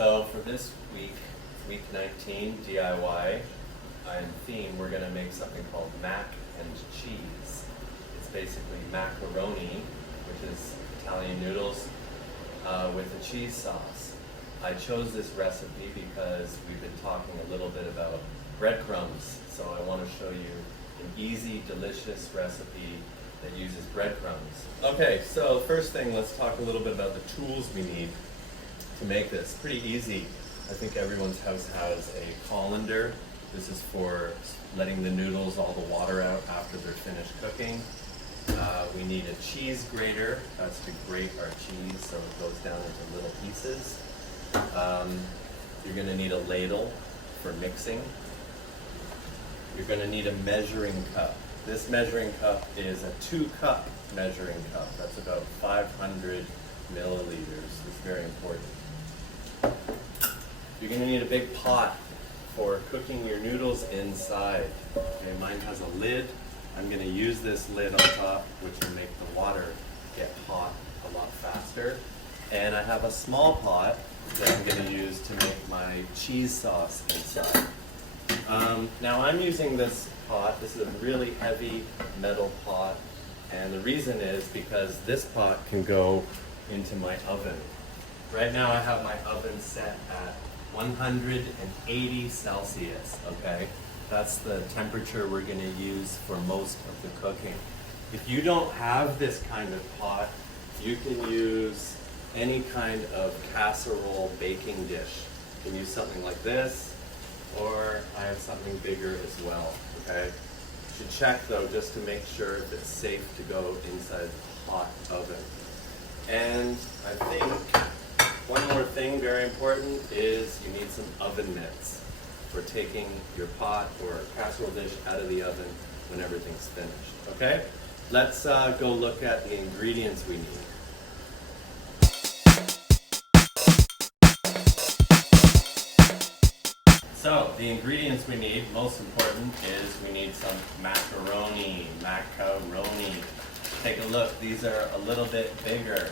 So for this week, week 19 DIY, and theme, we're going to make something called mac and cheese. It's basically macaroni, which is Italian noodles, with a cheese sauce. I chose this recipe because we've been talking a little bit about breadcrumbs, so I want to show you an easy, delicious recipe that uses breadcrumbs. Okay, so first thing, let's talk a little bit about the tools we need to make this. Pretty easy. I think everyone's house has a colander. This is for letting the noodles, all the water out after they're finished cooking. We need a cheese grater. That's to grate our cheese so it goes down into little pieces. You're going to need a ladle for mixing. You're going to need a measuring cup. This measuring cup is a 2-cup measuring cup. That's about 500 milliliters. It's very important. You're going to need a big pot for cooking your noodles inside. Okay, mine has a lid. I'm going to use this lid on top, which will make the water get hot a lot faster. And I have a small pot that I'm going to use to make my cheese sauce inside. Now I'm using this pot. This is a really heavy metal pot, and the reason is because this pot can go into my oven. Right now I have my oven set at 180 Celsius, okay? That's the temperature we're going to use for most of the cooking. If you don't have this kind of pot, you can use any kind of casserole baking dish. You can use something like this, or I have something bigger as well, okay? You should check though, just to make sure if it's safe to go inside the hot oven. And I think one more thing very important is you need some oven mitts for taking your pot or casserole dish out of the oven when everything's finished, okay? Let's go look at the ingredients we need. So, the ingredients we need, most important, is we need some macaroni. Take a look, these are a little bit bigger.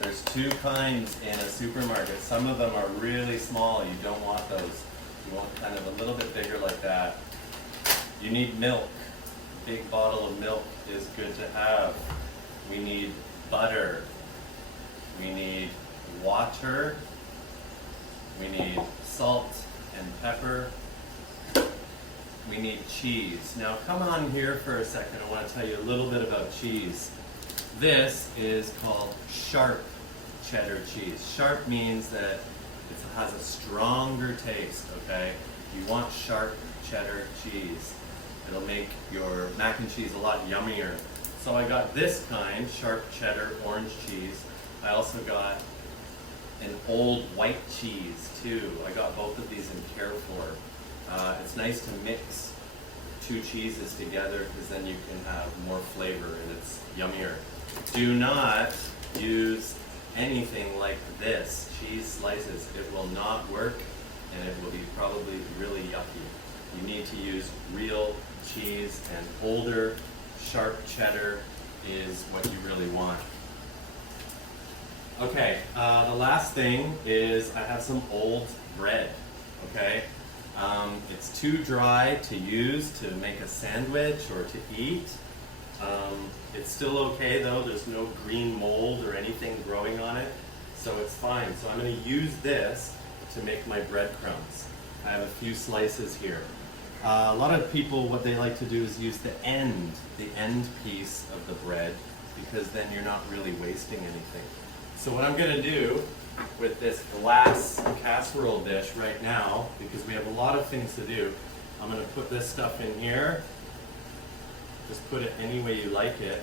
There's 2 kinds in a supermarket. Some of them are really small, you don't want those. You want kind of a little bit bigger like that. You need milk. A big bottle of milk is good to have. We need butter. We need water. We need salt and pepper. We need cheese. Now come on here for a second. I want to tell you a little bit about cheese. This is called sharp cheddar cheese. Sharp means that it has a stronger taste, okay? You want sharp cheddar cheese. It'll make your mac and cheese a lot yummier. So I got this kind, sharp cheddar orange cheese. I also got an old white cheese too. I got both of these in Carrefour. It's nice to mix 2 cheeses together because then you can have more flavor and it's yummier. Do not use anything like this, cheese slices. It will not work and it will be probably really yucky. You need to use real cheese, and older sharp cheddar is what you really want. Okay, the last thing is I have some old bread, okay? It's too dry to use to make a sandwich or to eat. It's still okay though, there's no green mold or anything growing on it, so it's fine. So I'm going to use this to make my breadcrumbs. I have a few slices here. A lot of people, what they like to do is use the end piece of the bread, because then you're not really wasting anything. So what I'm going to do with this glass casserole dish right now, because we have a lot of things to do, I'm going to put this stuff in here. Just put it any way you like it.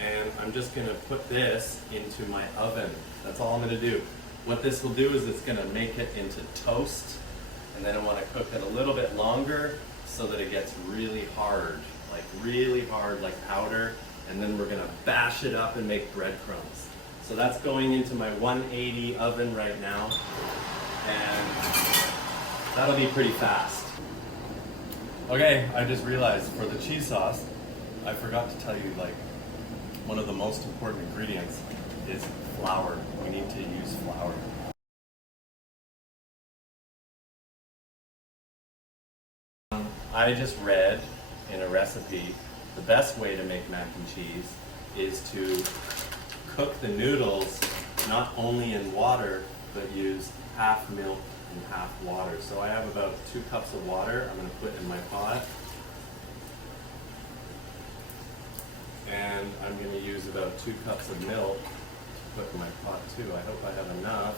And I'm just going to put this into my oven. That's all I'm going to do. What this will do is it's going to make it into toast. And then I want to cook it a little bit longer so that it gets really hard like powder. And then we're going to bash it up and make breadcrumbs. So that's going into my 180 oven right now. And that'll be pretty fast. Okay, I just realized for the cheese sauce, I forgot to tell you, like, one of the most important ingredients is flour. We need to use flour. I just read in a recipe the best way to make mac and cheese is to cook the noodles not only in water, but use half milk and half water. So I have about 2 cups of water I'm going to put in my pot. And I'm going to use about 2 cups of milk to put in my pot too. I hope I have enough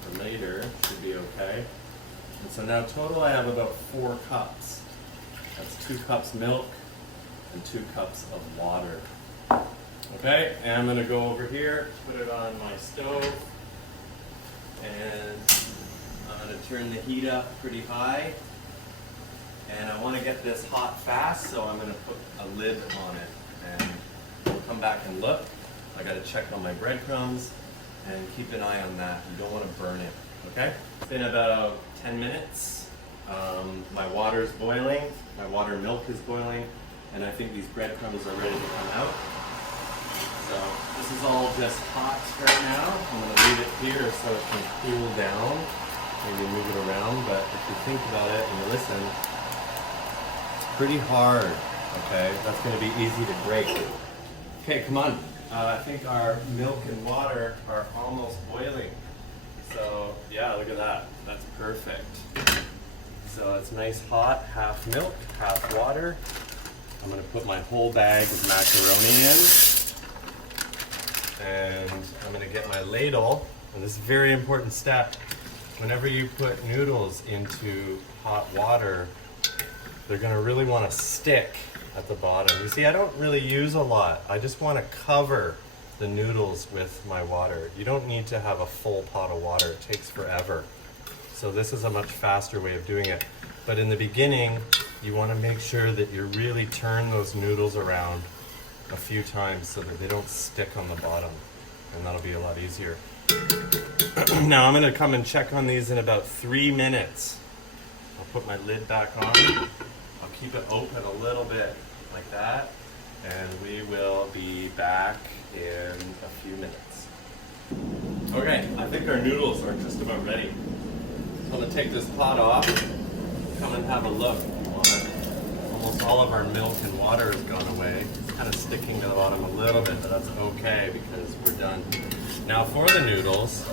for later. Should be okay. And so now total I have about 4 cups. That's 2 cups milk and 2 cups of water. Okay, and I'm going to go over here, put it on my stove, and I'm going to turn the heat up pretty high. And I want to get this hot fast, so I'm going to put a lid on it. And we'll come back and look. I got to check on my breadcrumbs and keep an eye on that. You don't want to burn it, okay? It's been about 10 minutes. My water's boiling, my water milk is boiling, and I think these breadcrumbs are ready to come out. So this is all just hot right now. I'm going to leave it here so it can cool down. Maybe move it around, but if you think about it and you listen, it's pretty hard, okay? That's going to be easy to break. Okay, come on. I think our milk and water are almost boiling. So yeah, look at that. That's perfect. So it's nice hot, half milk, half water. I'm going to put my whole bag of macaroni in. And I'm going to get my ladle. And this is a very important step. Whenever you put noodles into hot water, they're going to really want to stick at the bottom. You see, I don't really use a lot. I just want to cover the noodles with my water. You don't need to have a full pot of water. It takes forever. So this is a much faster way of doing it. But in the beginning, you want to make sure that you really turn those noodles around a few times so that they don't stick on the bottom. And that'll be a lot easier. Now I'm going to come and check on these in about 3 minutes. I'll put my lid back on. I'll keep it open a little bit like that. And we will be back in a few minutes. Okay, I think our noodles are just about ready. So I'm going to take this pot off. Come and have a look if you want. Almost all of our milk and water has gone away. It's kind of sticking to the bottom a little bit, but that's okay because we're done. Now for the noodles,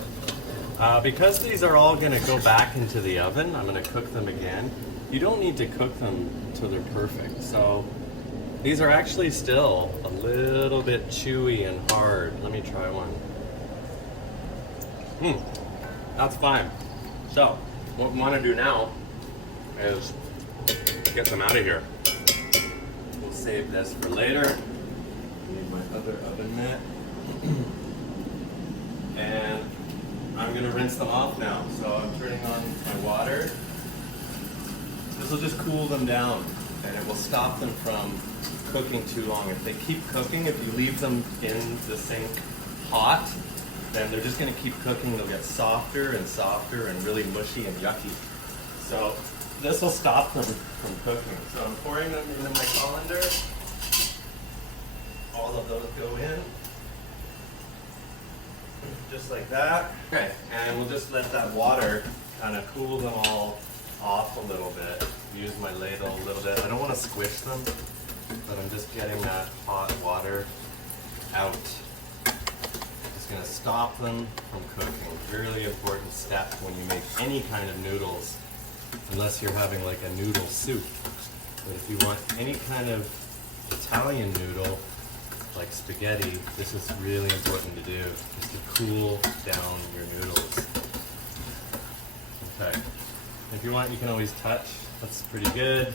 because these are all going to go back into the oven, I'm going to cook them again. You don't need to cook them until they're perfect. So these are actually still a little bit chewy and hard. Let me try one. That's fine. So what we want to do now is get them out of here. We'll save this for later. I need my other oven mitt. And I'm going to rinse them off now. So I'm turning on my water. This will just cool them down and it will stop them from cooking too long. If they keep cooking, if you leave them in the sink hot, then they're just going to keep cooking. They'll get softer and softer and really mushy and yucky. So this will stop them from cooking. So I'm pouring them into my colander. All of those go in. Just like that. Okay, and we'll just let that water kind of cool them all off a little bit. Use my ladle a little bit. I don't want to squish them, but I'm just getting that hot water out. Just going to stop them from cooking. Really important step when you make any kind of noodles, unless you're having like a noodle soup. But if you want any kind of Italian noodle, like spaghetti, this is really important to do, just to cool down your noodles. Okay. If you want, you can always touch. That's pretty good.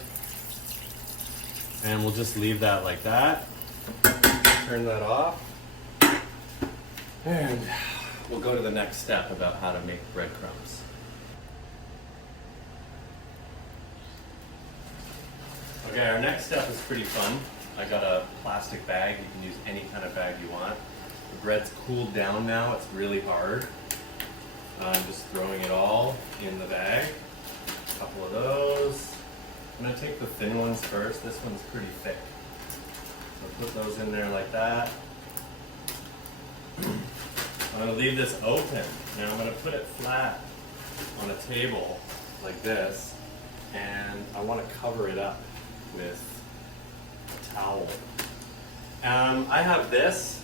And we'll just leave that like that. Turn that off. And we'll go to the next step about how to make breadcrumbs. Okay, our next step is pretty fun. I got a plastic bag. You can use any kind of bag you want. The bread's cooled down now. It's really hard. I'm just throwing it all in the bag. A couple of those. I'm going to take the thin ones first. This one's pretty thick. So put those in there like that. I'm going to leave this open. Now I'm going to put it flat on a table like this. and I want to cover it up with a towel. I have this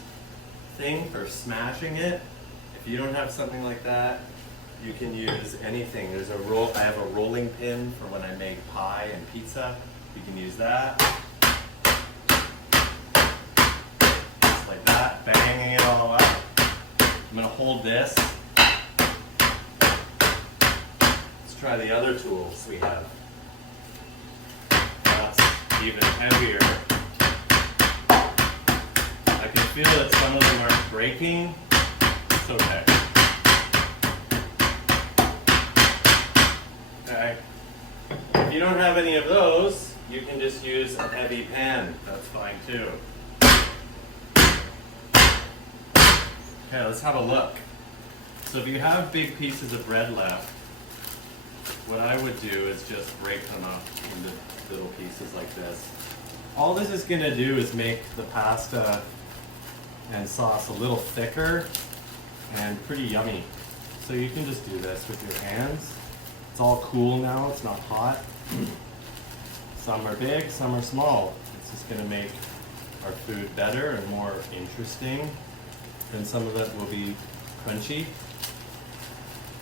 thing for smashing it. If you don't have something like that, you can use anything. There's a roll. I have a rolling pin for when I make pie and pizza. You can use that. Just like that, banging it all up. I'm gonna hold this. Let's try the other tools we have. That's even heavier. I can feel that some of them aren't breaking. It's okay. Okay. If you don't have any of those, you can just use a heavy pan. That's fine too. Okay, let's have a look. So if you have big pieces of bread left, what I would do is just break them up into little pieces like this. All this is going to do is make the pasta and sauce a little thicker and pretty yummy. So you can just do this with your hands. It's all cool now, it's not hot. Some are big, some are small. It's just going to make our food better and more interesting. And some of it will be crunchy.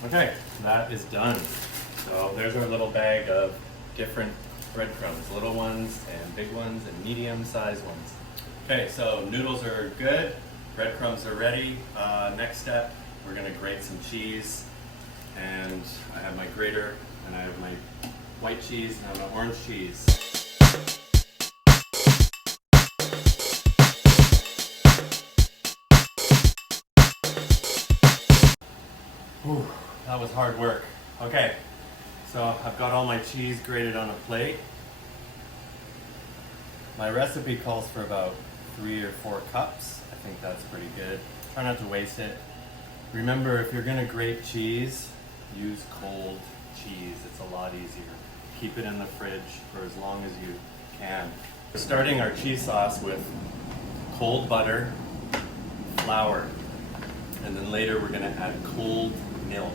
Okay, that is done. So there's our little bag of different breadcrumbs, little ones and big ones and medium-sized ones. Okay, so noodles are good, breadcrumbs are ready. Next step, we're gonna grate some cheese. And I have my grater, and I have my white cheese, and I have my orange cheese. Whew, that was hard work. Okay, so I've got all my cheese grated on a plate. My recipe calls for about 3 or 4 cups. I think that's pretty good. Try not to waste it. Remember, if you're gonna grate cheese, use cold cheese. It's a lot easier. Keep it in the fridge for as long as you can. We're starting our cheese sauce with cold butter, flour, and then later we're gonna add cold milk.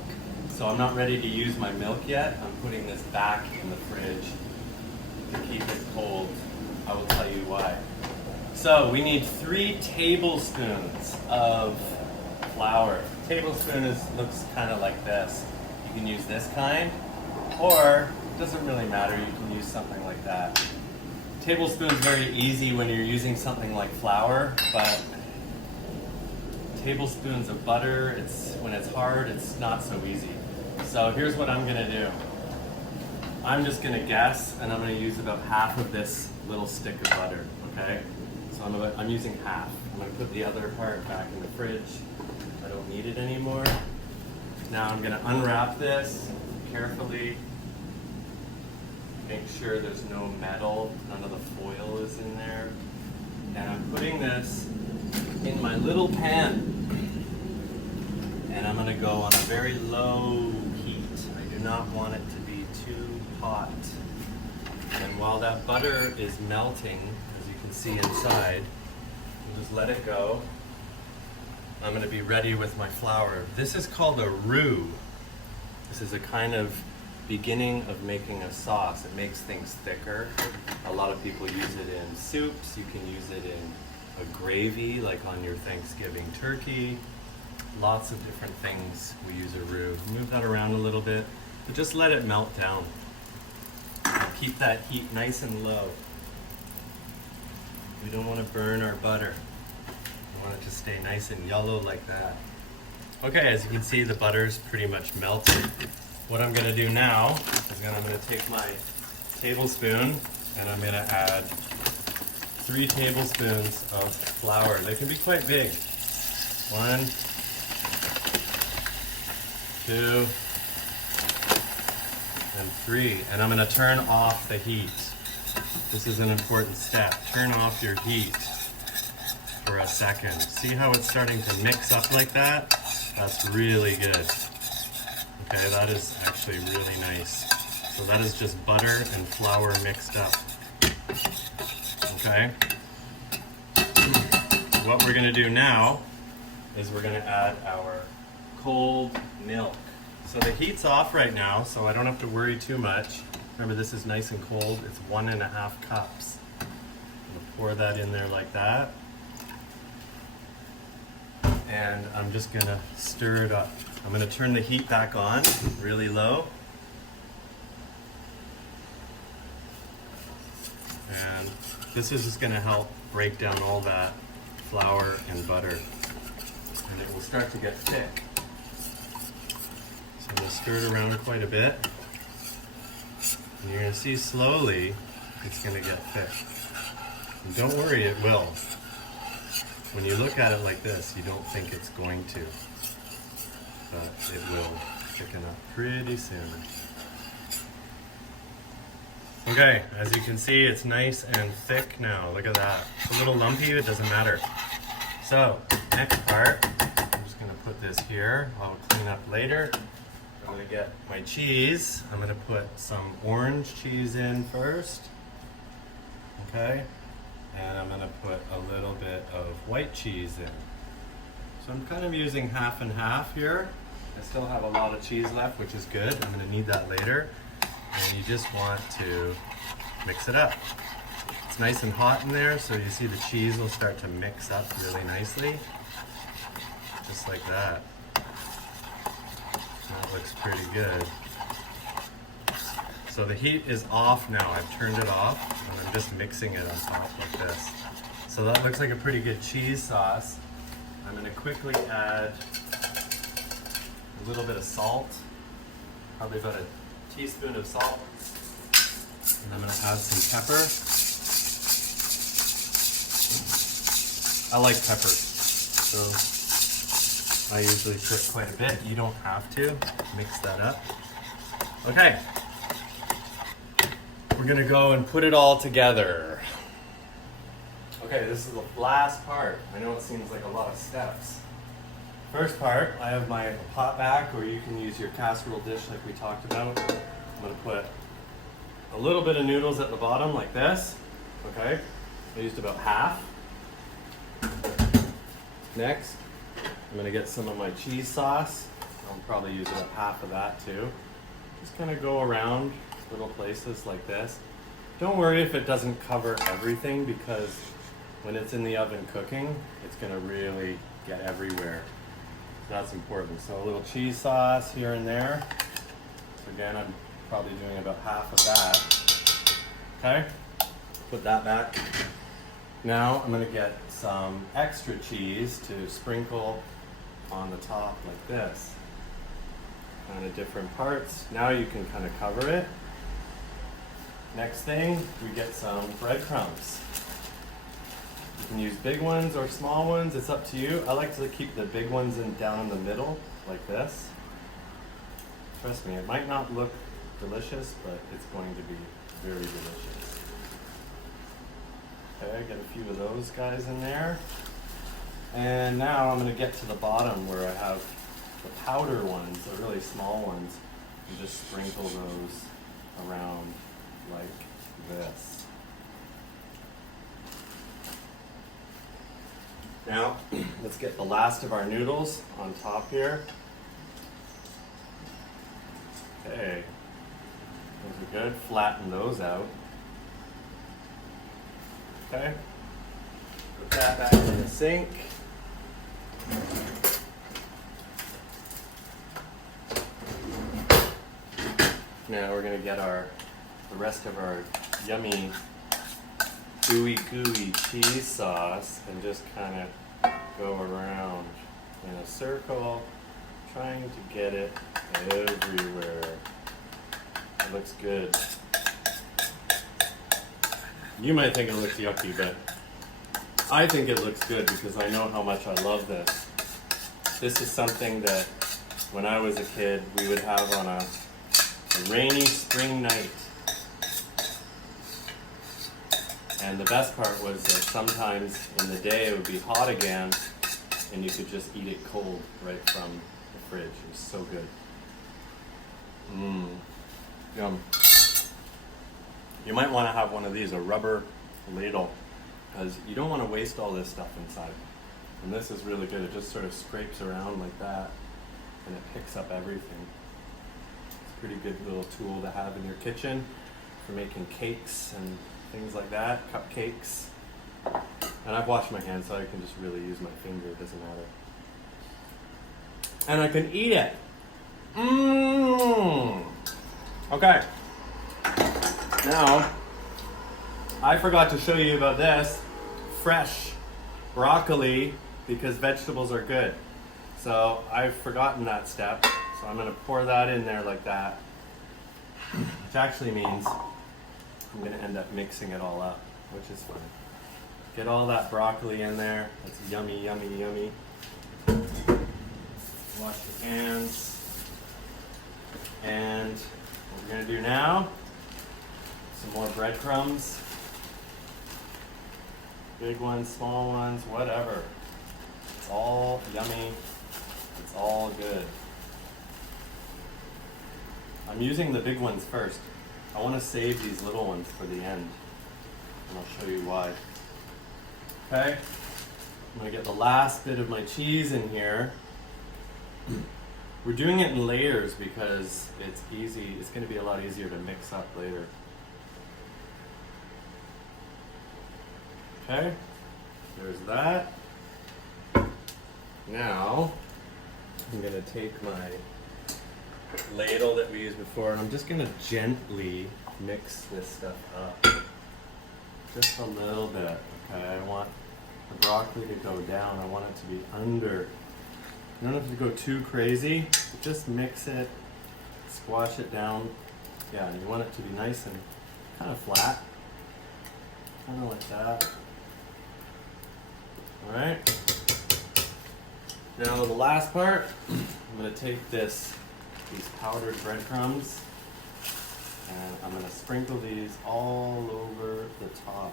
So I'm not ready to use my milk yet. I'm putting this back in the fridge to keep it cold. I will tell you why. So we need 3 tablespoons of flour. Tablespoon looks kind of like this. You can use this kind, or it doesn't really matter, you can use something like that. Tablespoon's very easy when you're using something like flour, but tablespoons of butter, when it's hard, it's not so easy. So here's what I'm gonna do. I'm just gonna guess, and I'm gonna use about half of this little stick of butter, okay? So I'm using half. I'm gonna put the other part back in the fridge. I don't need it anymore. Now I'm gonna unwrap this carefully. Make sure there's no metal, none of the foil is in there. And I'm putting this in my little pan. And I'm gonna go on a very low heat. I do not want it to be too hot. And while that butter is melting, as you can see inside, we'll just let it go. I'm going to be ready with my flour. This is called a roux. This is a kind of beginning of making a sauce. It makes things thicker. A lot of people use it in soups. You can use it in a gravy, like on your Thanksgiving turkey. Lots of different things we use a roux. Move that around a little bit, but just let it melt down. And keep that heat nice and low. We don't want to burn our butter. We want it to stay nice and yellow like that. Okay, as you can see, the butter's pretty much melted. What I'm going to do now is I'm going to take my tablespoon and I'm going to add 3 tablespoons of flour. They can be quite big. 1, 2, and 3. And I'm going to turn off the heat. This is an important step. Turn off your heat for a second. See how it's starting to mix up like that? That's really good. Okay, that is actually really nice. So that is just butter and flour mixed up. Okay? What we're going to do now is we're going to add our cold milk. So the heat's off right now, so I don't have to worry too much. Remember, this is nice and cold. It's 1.5 cups. I'm gonna pour that in there like that. And I'm just gonna stir it up. I'm gonna turn the heat back on, really low. And this is just gonna help break down all that flour and butter. And it will start to get thick. So I'm gonna stir it around quite a bit. And you're gonna see slowly it's gonna get thick. And don't worry, it will. When you look at it like this, you don't think it's going to, but it will thicken up pretty soon. Okay, as you can see, it's nice and thick now. Look at that. It's a little lumpy, it doesn't matter. So, next part, I'm just gonna put this here. I'll clean up later. I'm gonna get my cheese. I'm gonna put some orange cheese in first. Okay? And I'm gonna put a little bit of white cheese in. So I'm kind of using half and half here. I still have a lot of cheese left, which is good. I'm gonna need that later. And you just want to mix it up. It's nice and hot in there, so you see the cheese will start to mix up really nicely. Just like that. That looks pretty good. So the heat is off now. I've turned it off and I'm just mixing it on top like this. So that looks like a pretty good cheese sauce. I'm gonna quickly add a little bit of salt, probably about a teaspoon of salt. And I'm gonna add some pepper. I like pepper, so I usually put quite a bit. You don't have to. Mix that up. Okay. We're gonna go and put it all together. Okay, this is the last part. I know it seems like a lot of steps. First part, I have my pot back, or you can use your casserole dish like we talked about. I'm gonna put a little bit of noodles at the bottom like this. Okay, I used about half. Next, I'm gonna get some of my cheese sauce. I'll probably use about half of that too. Just kind of go around little places like this. Don't worry if it doesn't cover everything, because when it's in the oven cooking, it's gonna really get everywhere. So that's important. So a little cheese sauce here and there. So again, I'm probably doing about half of that. Okay, put that back. Now I'm gonna get some extra cheese to sprinkle on the top like this. Kind of different parts. Now you can kind of cover it. Next thing, we get some breadcrumbs. You can use big ones or small ones, it's up to you. I like to keep the big ones down in the middle, like this. Trust me, it might not look delicious, but it's going to be very delicious. Okay, get a few of those guys in there. And now I'm gonna get to the bottom where I have the powder ones, the really small ones, and just sprinkle those around like this. Now, let's get the last of our noodles on top here. Okay, those are good. Flatten those out. Okay, put that back in the sink. Now we're gonna get the rest of our yummy gooey cheese sauce and just kind of go around in a circle, trying to get it everywhere. It looks good. You might think it looks yucky, but I think it looks good because I know how much I love this. This is something that when I was a kid we would have on a rainy spring night. And the best part was that sometimes in the day it would be hot again and you could just eat it cold right from the fridge. It was so good. Yum. You might want to have one of these, a rubber ladle, because you don't want to waste all this stuff inside. And this is really good. It just sort of scrapes around like that and it picks up everything. It's a pretty good little tool to have in your kitchen. for making cakes and things like that, cupcakes. And I've washed my hands, so I can just really use my finger, it doesn't matter. And I can eat it. Mmm. Okay. Now, I forgot to show you about this fresh broccoli, because vegetables are good. So I've forgotten that step. So I'm gonna pour that in there like that, which actually means I'm gonna end up mixing it all up, which is fine. Get all that broccoli in there. That's yummy, yummy, yummy. Wash your hands. And what we're gonna do now, some more breadcrumbs. Big ones, small ones, whatever. It's all yummy. It's all good. I'm using the big ones first. I want to save these little ones for the end. And I'll show you why. Okay, I'm gonna get the last bit of my cheese in here. We're doing it in layers because it's easy. It's gonna be a lot easier to mix up later. Okay, there's that. Now, I'm gonna take my ladle that we used before and I'm just gonna gently mix this stuff up. Just a little bit, okay? I want the broccoli to go down. I want it to be under. You don't have to go too crazy, but just mix it, squash it down. Yeah, and you want it to be nice and kind of flat. Kind of like that. All right. Now the last part, I'm gonna take these powdered breadcrumbs, and I'm gonna sprinkle these all over the top.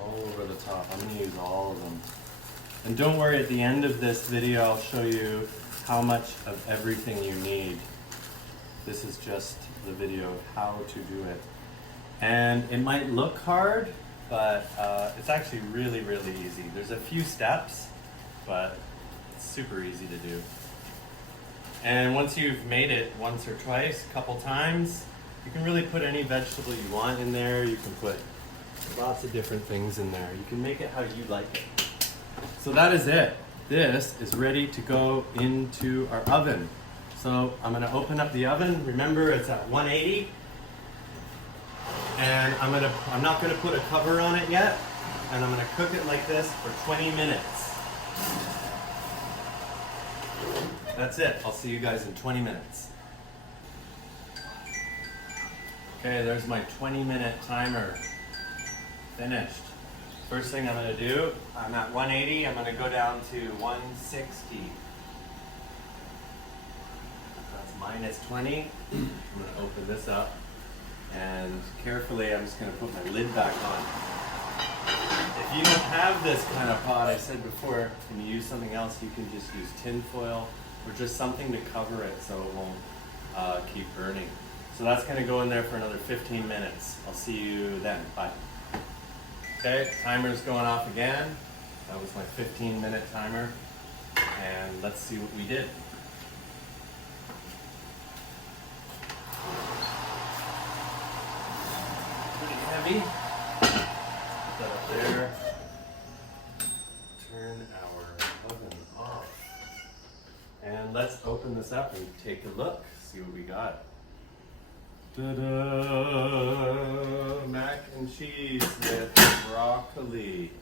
All over the top. I'm gonna use all of them. And don't worry, at the end of this video, I'll show you how much of everything you need. This is just the video of how to do it. And it might look hard, but it's actually really, really easy. There's a few steps, but it's super easy to do. And once you've made it once or twice, a couple times, you can really put any vegetable you want in there. You can put lots of different things in there. You can make it how you like it. So that is it. This is ready to go into our oven. So I'm gonna open up the oven. Remember, it's at 180. And I'm not gonna put a cover on it yet. And I'm gonna cook it like this for 20 minutes. That's it. I'll see you guys in 20 minutes. Okay, there's my 20-minute timer. Finished. First thing I'm gonna do, I'm at 180, I'm gonna go down to 160. That's minus 20. I'm gonna open this up, and carefully I'm just gonna put my lid back on. If you don't have this kind of pot, I said before, and you use something else, you can just use tin foil or just something to cover it so it won't keep burning. So that's gonna go in there for another 15 minutes. I'll see you then. Bye. Okay, timer's going off again. That was my 15-minute timer. And let's see what we did. Pretty heavy. Put that up there. Turn our oven off. And let's open this up and take a look, see what we got. Ta-da! Mac and cheese with broccoli.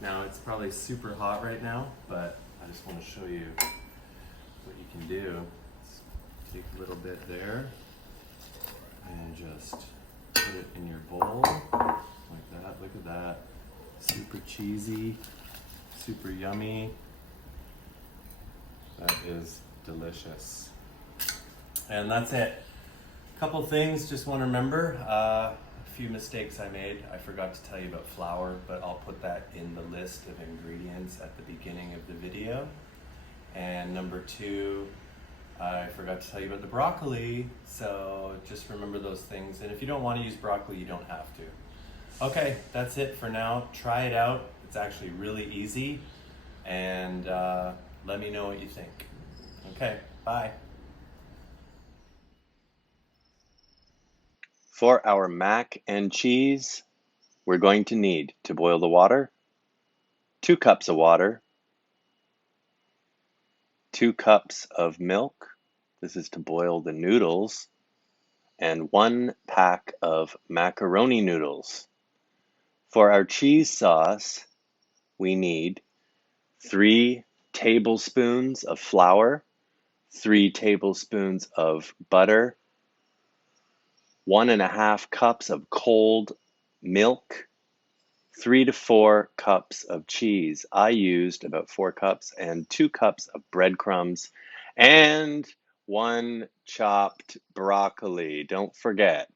Now it's probably super hot right now, but I just want to show you what you can do. Let's take a little bit there and just put it in your bowl like that. Look at that. Super cheesy, super yummy. That is delicious. And that's it. Couple things, just want to remember, a few mistakes I made. I forgot to tell you about flour, but I'll put that in the list of ingredients at the beginning of the video. And number two, I forgot to tell you about the broccoli, so just remember those things. And if you don't want to use broccoli, you don't have to. Okay, that's it for now. Try it out. It's actually really easy, and let me know what you think. Okay, bye. For our mac and cheese, we're going to need to boil the water, 2 cups of water, 2 cups of milk. This is to boil the noodles, and 1 pack of macaroni noodles. For our cheese sauce, we need 3 tablespoons of flour, 3 tablespoons of butter, 1.5 cups of cold milk, 3 to 4 cups of cheese. I used about 4 cups, and 2 cups of breadcrumbs, and 1 chopped broccoli. Don't forget.